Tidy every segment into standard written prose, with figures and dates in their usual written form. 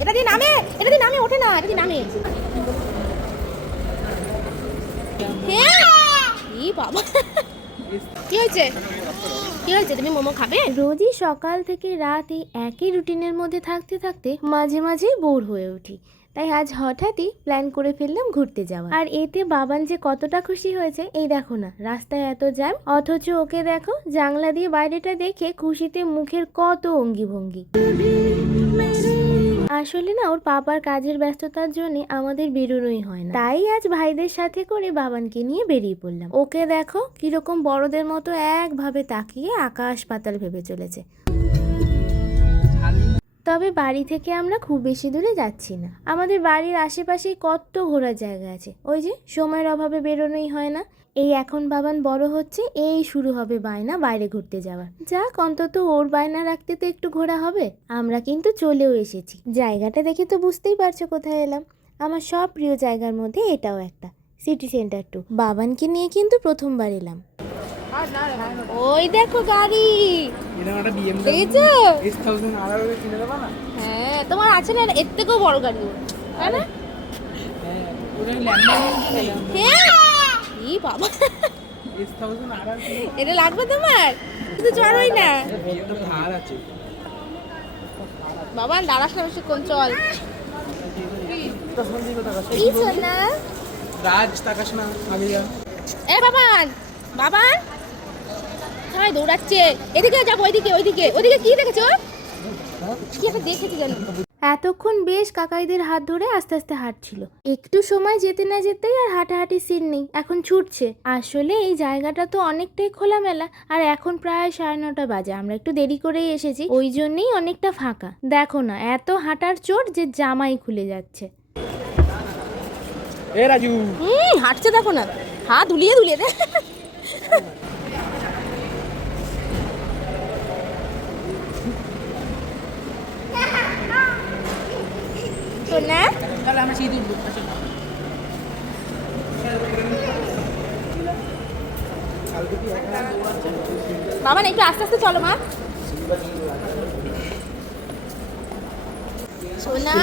এটা দিয়ে নামে, এটা দিয়ে নামে, ওঠে না, এটা দিয়ে নামে। কি বাবা, কি হয়েছে, কি হয়েছে? তুমি মোমো খাবে? রোজই সকাল থেকে রাত এই একই রুটিনের মধ্যে থাকতে থাকতে মাঝে মাঝেই বোর হয়ে উঠি। তাই আজ হঠাৎই প্ল্যান করে ফেললাম ঘুরতে যাওয়া। আর এতে বাবান যে কতটা খুশি হয়েছে এই দেখো না, রাস্তায় এত জ্যাম অথচ ওকে দেখো জানলা দিয়ে বাইরেটা দেখে খুশিতে মুখের কত অঙ্গি ভঙ্গি। আসলে না ওর পাপার কাজের ব্যস্ততার জন্য আমাদের বেরোনোই হয় না, তাই আজ ভাইদের সাথে করে বাবানকে নিয়ে বেরিয়ে পড়লাম। ওকে দেখো কিরকম বড়দের মতো একভাবে তাকিয়ে আকাশ পাতাল ভেবে চলেছে। তবে বাড়ি থেকে আমরা খুব বেশি দূরে যাচ্ছি না, আমাদের বাড়ির আশেপাশেই কত ঘোরার জায়গা আছে। ওই যে সময়ের অভাবে বেরোনোই হয় না। এই এখন বাবান বড় হচ্ছে, এই শুরু হবে বায়না বাইরে ঘুরতে যাওয়ার। যাক অন্তত ওর বায়না রাখতে তো একটু ঘোরা হবে। আমরা কিন্তু চলেও এসেছি, জায়গাটা দেখে তো বুঝতেই পারছো কোথায় এলাম। আমার সব প্রিয় জায়গার মধ্যে এটাও একটা, সিটি সেন্টার 2। বাবানকে নিয়ে কিন্তু প্রথমবার এলাম। ওই দেখো গাড়ি, দেখেছো? হ্যাঁ তোমার আছে না এর থেকেও বড় গাড়ি, তাই না? বাবা এটা লাগবে তোমার, কিন্তু চড়োই না বাবা, দাঁড়াস না বেশিক্ষণ, চল। এ বাবান, বাবান সবাই দৌড়াচ্ছে, এদিকে যাবো, ওইদিকে ওইদিকে ওইদিকে। কি দেখেছো? কি একটা দেখেছি জানো। এতক্ষণ বেশ কাকাইদের হাত ধরে আস্তে আস্তে হাঁটছিল, একটু সময় যেতে না যেতেই আর হাঁটাহাঁটি সিন নেই, এখন ছুটছে। আসলে এই জায়গাটা তো অনেকটাই খোলামেলা, আর এখন প্রায় 9:30 বাজে, আমরা একটু দেরি করেই এসেছি, ওই জন্যই অনেকটা ফাঁকা। দেখো না এত হাঁটার চোট যে জামাই খুলে যাচ্ছে। এ রাজু হাঁটছে দেখো না, হাত ধুলিয়ে ধুলিয়ে দে। না তাহলে আমরা সিঁদুর দেব। বাবা একটু আস্তে আস্তে চলো মা। সোনা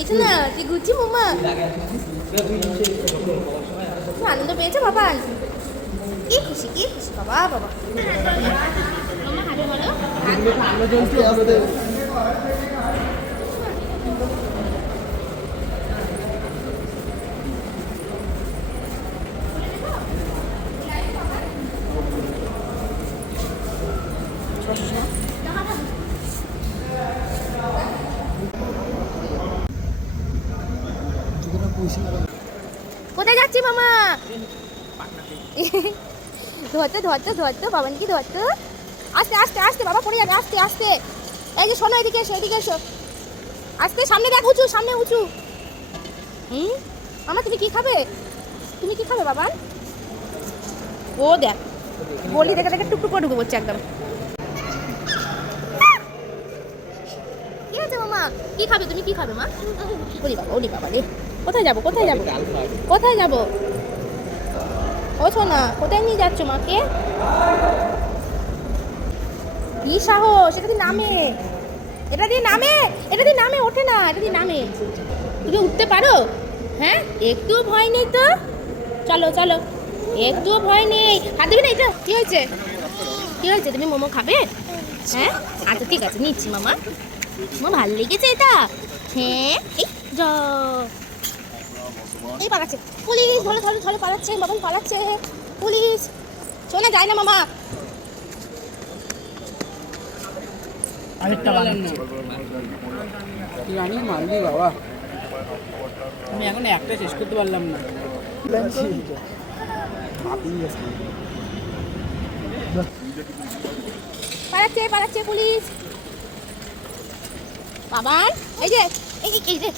এই না, তুই ঘুরছি মোমা, আনন্দ পেয়েছো বাবা? কি খুশি, কি খুশি বাবা, বাবা মামা হাঁটে বলো। কোথায় যাচ্ছি মামা? ধরতে ধরতে ধরতে বাবান কি ধরতে, আস্তে আস্তে আস্তে বাবা পড়ে যাবে, আস্তে আস্তে। এই যে শোনো এদিকে এসো, এদিকে এসো, আস্তে, সামনে দেখ, উঁচু, সামনে উঁচু। মামা তুমি কি খাবে? তুমি কি খাবে বাবান? ও দেখ বলি দেখে দেখে টুকটুক করে ঢুকে পড়ছে একদম। কি আছে মামা, কি খাবে তুমি, কি খাবে মা? ওলি বাবা, ওলি বাবা রে, কোথায় যাবো, কোথায় যাবো, কোথায় যাবো? ও সোনা কোথায় নিয়ে যাচ্ছ মাকে? কি সাহস, এটা দিয়ে নামে, এটা দিয়ে নামে, এটা দিয়ে নামে, ওঠে না, এটা দিয়ে নামে। তুমি উঠতে পারো? হ্যাঁ একটুও ভয় নেই তো? চলো চলো, একটুও ভয় নেই, হাত দিবি না। এটা কি হয়েছে, কি হয়েছে? তুমি মোমো খাবে? হ্যাঁ আচ্ছা ঠিক আছে নিচ্ছি মামা। আমার ভালো লেগেছে এটা। হ্যাঁ এই যা, এই পালাচ্ছে পুলিশ, ধরে ধরে ধরে পালাচ্ছে, বাবন পালাচ্ছে, পুলিশ। শোনা যায় না মামা। আরেকটা বানাচ্ছি, জানি মারবি বাবা, আমি এখন একটা শেষ করতে পারলাম না। পালাচ্ছে পালাচ্ছে পুলিশ। বাবার এই যে, এই যে এই যে,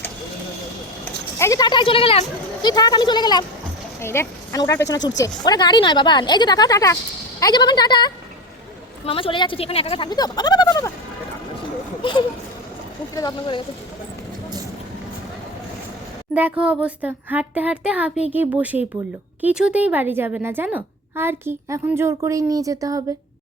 এই যে টাটায় চলে গেলাম, তুই থাক আমি চলে গেলাম। এই রে আর ওটার পেছনে ছুটছে, ওটা গাড়ি নয় বাবা। এই যে টাটা টাটা, এই যে বাবা টাটা। মামা চলে যাচ্ছে, তুই এখানে একা একা থাকবি তো? বাবা বাবা বাবা বাবা উঠতে যত্ন করে গেছে। দেখো অবস্থা, হাঁটতে হাঁটতে হাঁপিয়ে গিয়ে বসেই পড়লো, কিছুতেই বাড়ি যাবে না জানো। আর কি এখন জোর করেই নিয়ে যেতে হবে।